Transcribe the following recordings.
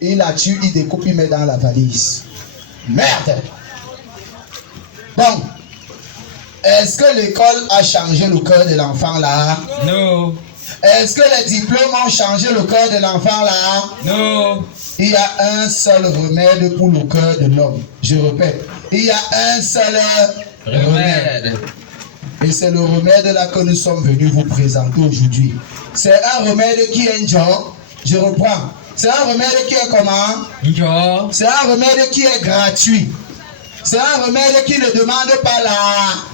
Il la tue, il découpe, il met dans la valise. Merde! Bon, est-ce que l'école a changé le cœur de l'enfant là? Non. Est-ce que les diplômes ont changé le cœur de l'enfant là? Non. Il y a un seul remède pour le cœur de l'homme. Je répète, il y a un seul remède. Et c'est le remède là que nous sommes venus vous présenter aujourd'hui. C'est un remède qui est je reprends. C'est un remède qui est comment? C'est un remède qui est gratuit. C'est un remède qui ne demande pas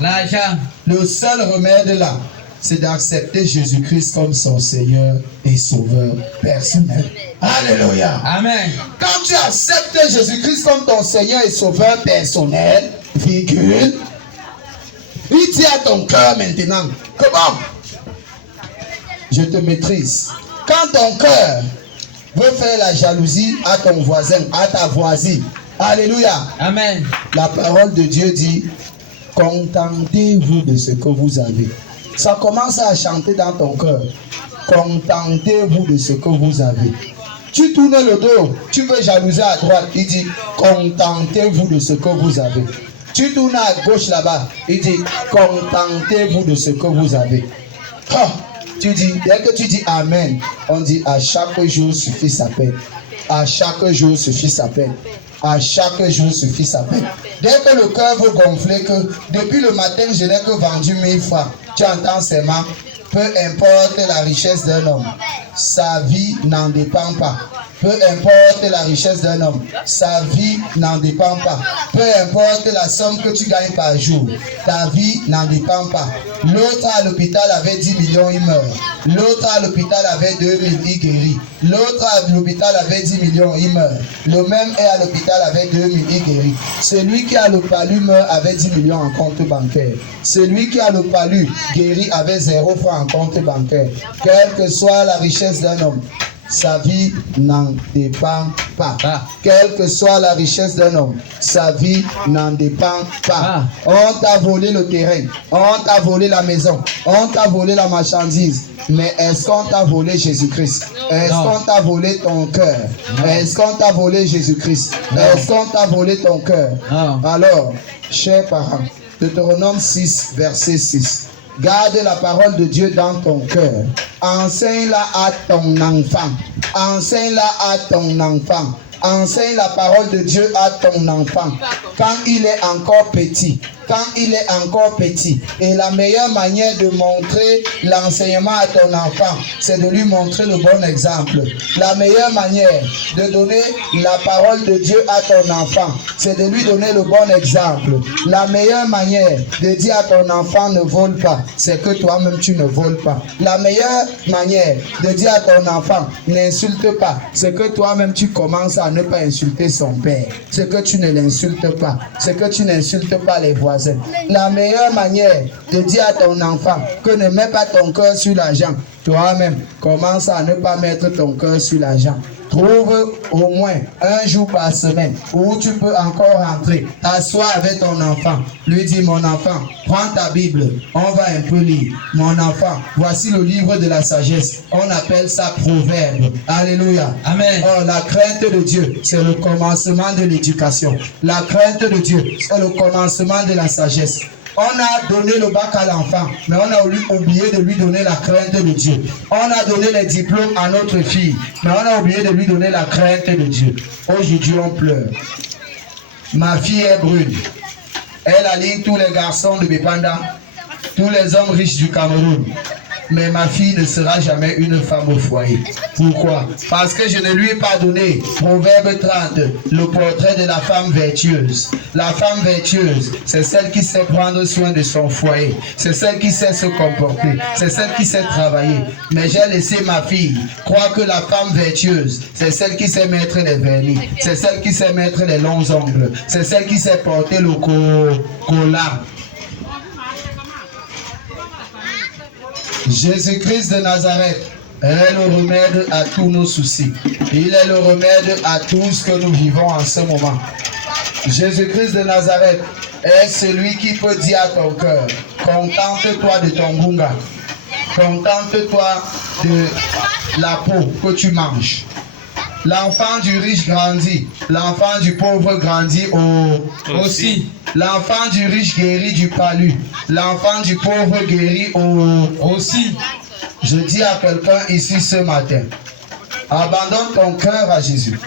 l'argent. Le seul remède là, c'est d'accepter Jésus-Christ comme son Seigneur et Sauveur personnel. Alléluia. Amen. Quand tu acceptes Jésus-Christ comme ton Seigneur et Sauveur personnel, virgule, il dit à ton cœur maintenant, comment? Je te maîtrise. Quand ton cœur veut faire la jalousie à ton voisin, à ta voisine, alléluia. Amen. La parole de Dieu dit, contentez-vous de ce que vous avez. Ça commence à chanter dans ton cœur. Contentez-vous de ce que vous avez. Tu tournes le dos, tu veux jalouser à droite, il dit, contentez-vous de ce que vous avez. Tu tournes à gauche là-bas, il dit, contentez-vous de ce que vous avez. Oh, tu dis, dès que tu dis Amen, on dit, à chaque jour suffit sa peine. À chaque jour suffit sa peine. À chaque jour suffit sa peine. Dès que le cœur veut gonfler, que depuis le matin, je n'ai que vendu 1000 francs, tu entends seulement, peu importe la richesse d'un homme, sa vie n'en dépend pas. Peu importe la richesse d'un homme, sa vie n'en dépend pas. Peu importe la somme que tu gagnes par jour, ta vie n'en dépend pas. L'autre à l'hôpital avait 10 millions, il meurt. L'autre à l'hôpital avait 2000, il guérit. L'autre à l'hôpital avait 10 millions, il meurt. Le même est à l'hôpital avec 2000, il guérit. Celui qui a le palu meurt avec 10 millions en compte bancaire. Celui qui a le palu guérit avec 0 francs en compte bancaire. Quelle que soit la richesse d'un homme, sa vie n'en dépend pas. Quelle que soit la richesse d'un homme, sa vie n'en dépend pas. On t'a volé le terrain, on t'a volé la maison, on t'a volé la marchandise. Mais est-ce qu'on t'a volé Jésus-Christ? Est-ce qu'on t'a volé ton cœur? Est-ce qu'on t'a volé Jésus-Christ? Est-ce qu'on t'a volé ton cœur? Alors, chers parents, Deutéronome 6, verset 6. Garde la parole de Dieu dans ton cœur. Enseigne-la à ton enfant. Enseigne-la à ton enfant. Enseigne la parole de Dieu à ton enfant. Quand il est encore petit. Quand il est encore petit. Et la meilleure manière de montrer l'enseignement à ton enfant, c'est de lui montrer le bon exemple. La meilleure manière de donner la parole de Dieu à ton enfant, c'est de lui donner le bon exemple. La meilleure manière de dire à ton enfant ne vole pas, c'est que toi-même tu ne voles pas. La meilleure manière de dire à ton enfant n'insulte pas, c'est que toi-même tu commences à ne pas insulter son père. C'est que tu ne l'insultes pas. C'est que tu n'insultes pas les voisins. La meilleure manière de dire à ton enfant que ne mets pas ton cœur sur l'argent, toi-même commence à ne pas mettre ton cœur sur l'argent. Trouve au moins un jour par semaine où tu peux encore rentrer, t'asseoir avec ton enfant, lui dire, mon enfant, prends ta Bible, on va un peu lire. Mon enfant, voici le livre de la sagesse, on appelle ça Proverbe. Alléluia. Amen. Oh, la crainte de Dieu, c'est le commencement de l'éducation. La crainte de Dieu, c'est le commencement de la sagesse. On a donné le bac à l'enfant, mais on a oublié de lui donner la crainte de Dieu. On a donné les diplômes à notre fille, mais on a oublié de lui donner la crainte de Dieu. Aujourd'hui, on pleure. Ma fille est brune. Elle aligne tous les garçons de Bépanda, tous les hommes riches du Cameroun. Mais ma fille ne sera jamais une femme au foyer. Pourquoi? Parce que je ne lui ai pas donné, Proverbe 30, le portrait de la femme vertueuse. La femme vertueuse, c'est celle qui sait prendre soin de son foyer. C'est celle qui sait se comporter. C'est celle qui sait travailler. Mais j'ai laissé ma fille croire que la femme vertueuse, c'est celle qui sait mettre les vernis. C'est celle qui sait mettre les longs ongles. C'est celle qui sait porter le collant. Jésus-Christ de Nazareth est le remède à tous nos soucis. Il est le remède à tout ce que nous vivons en ce moment. Jésus-Christ de Nazareth est celui qui peut dire à ton cœur, contente-toi de ton bunga. Contente-toi de la peau que tu manges. L'enfant du riche grandit. L'enfant du pauvre grandit Aussi. L'enfant du riche guérit du palu. L'enfant du pauvre guérit Aussi. Je dis à quelqu'un ici ce matin, abandonne ton cœur à Jésus.